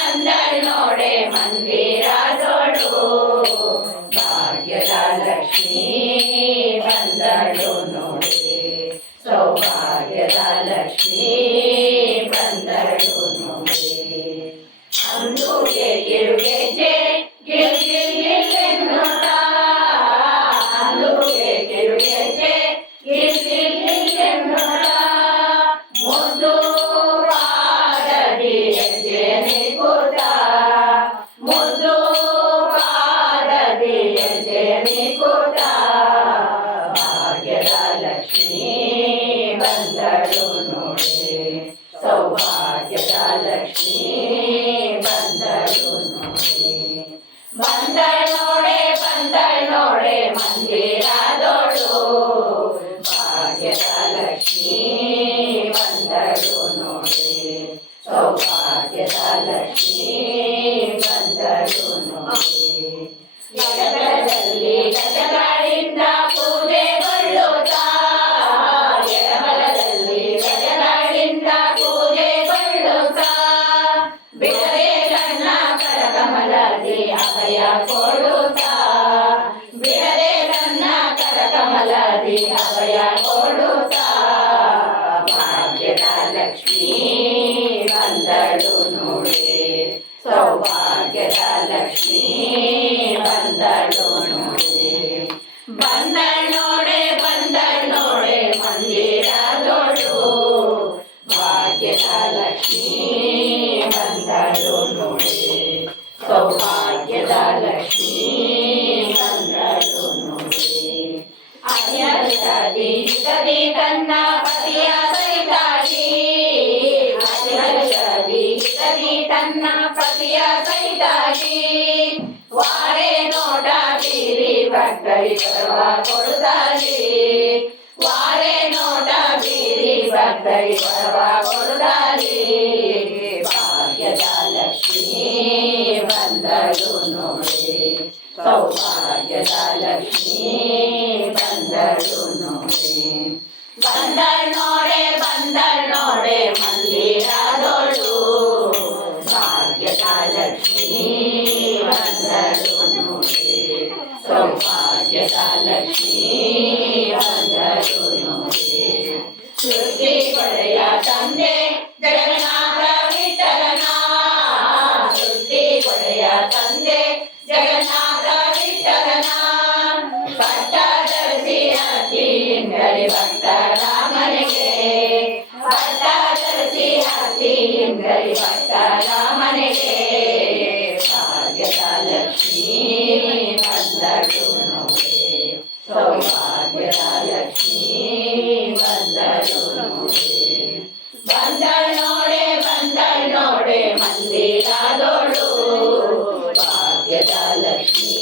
ಬಂದಳ್ ನೋಡೆ ಮಂದಿರದೊಳು ಭಾಗ್ಯದ ಲಕ್ಷ್ಮೀ ಬಂದಳು ನೋಡೆ ಸೌಭಾಗ್ಯದ ಲಕ್ಷ್ಮೀ ಬಂದಳು ನೋಡೆ ಅಂದುಗೆ ಗಿರುಗೆಜೆ ಗಿಲ್ಗಿಲ್ಲೆನ್ನುತ್ತ ಅಂದುಗೆ ಗಿರುಗೆಜೆ ಗಿಲ್ಗಿಲ್ಲೆನ್ನುತ್ತ ಮುದ್ದು ಪಾದದಿ ಹೆಜ್ಜೆ ನಿಕುತ ಮುದ್ದು ಪಾದದಿ ಹೆಜ್ಜೆ ನಿಕುತ ಭಾಗ್ಯದ ಲಕ್ಷ್ಮೀ ಬಂದಳು ನೋಡೆ ಸೌಭಾಗ್ಯದ ಲಕ್ಷ್ಮೀ ಬಂದಳು ನೋಡೆ ಬಂದಳ್ ನೋಡೆ ಮಂದಿರದೊಳು ಭಾಗ್ಯದ ಲಕ್ಷ್ಮೀ ಬಂದಳು ನೋಡೆ ಸೌಭಾಗ್ಯದ ಲಕ್ಷ್ಮೀ ಬಂದಳು ನೋಡೆ ಎಡಬಲದಲ್ಲಿ ಗಜಗಳಿಂದ ಪೂಜೆಗೊಳ್ಳುತ್ತಾ ಎಡಬಲದಲ್ಲಿ ಗಜಗಳಿಂದ ಪೂಜೆಗೊಳ್ಳುತ್ತಾ ಬಿಡದೆ ಕಣ್ಣ ಕರಕಮಲದಿ ಅಭಯ ಕೊಡುತ್ತಾ ಬಿಡದೆ ಕಣ್ಣ ಕರಕಮಲದಿ ಅಭಯ ಕೊಡುತ್ತಾ ಭಾಗ್ಯದ ಲಕ್ಷ್ಮೀ ಬಂದಳು ನೋಡೆ ಸೌಭಾಗ್ಯದ ಲಕ್ಷ್ಮೀ ಬಂದಳು ನೋಡೆ ಬಂದಳ್ ನೋಡೆ ಮಂದಿರದೊಳು ಭಾಗ್ಯದ ಲಕ್ಷ್ಮೀ ಬಂದಳು ನೋಡೆ ಸೌಭಾಗ್ಯದ ಲಕ್ಷ್ಮೀ ಬಂದಳು ನೋಡೆ ಹರಿಹರದಿ ತನ್ನ ಪತಿಯ ಸಹಿತಾಗಿ ಹರಿಹರದಿ ತನ್ನ ಪತಿಯ ಸಹಿತಾಗಿ ವಾರೆ ನೋಟ ಬೀರಿ ಭಕ್ತರಿ ಬರುವ ಕೊಡುತ್ತಾಗಿ ವಾರೆ ನೋಟ ಬೀರಿ ಭಕ್ತರಿ ಬರುವ ಕೊಡುತ್ತಾಗಿ ಭಾಗ್ಯದ ಲಕ್ಷ್ಮೀ ಬಂದಳು ನೋಡೆ ಸೌಭಾಗ್ಯದ ಲಕ್ಷ್ಮೀ ಬಂದಳು ನೋಡೆ ಬಂದಳ್ ನೋಡೆ ಮಂದಿರದೊಳು ಭಾಗ್ಯದ ಲಕ್ಷ್ಮೀ ಬಂದಳು ನೋಡೆ ಸೌಭಾಗ್ಯದ ಲಕ್ಷ್ಮೀ ಬಂದಳು ನೋಡೆ ಸೃಷ್ಟಿ ಕೊಡೆಯ ತಂದೆ ಜಗನ್ನಾಥ ವಿಠಲನ ಸೃಷ್ಟಿ ಕೊಡೆಯ ತಂದೆ ಜಗನ್ನಾಥ ವಿಠಲನ ಪಟ್ಟ ಧರಿಸಿ ಹತ್ತಿಯಿಂದಲೇ ಭಕ್ತರ ಮನೆಗೆ ಪಟ್ಟ ಧರಿಸಿ ಹತ್ತಿಯಿಂದಲೇ ಭಕ್ತರ ಮನೆಗೆ ಭಾಗ್ಯದ ಲಕ್ಷ್ಮೀ ಬಂದಳು ನೋಡೆ ಸೌಭಾಗ್ಯದ ಲಕ್ಷ್ಮೀ ಬಂದಳು ನೋಡೆ ಬಂದಳ್ ನೋಡೆ ಮಂದಿರದೊಳು ಭಾಗ್ಯದ ಲಕ್ಷ್ಮೀ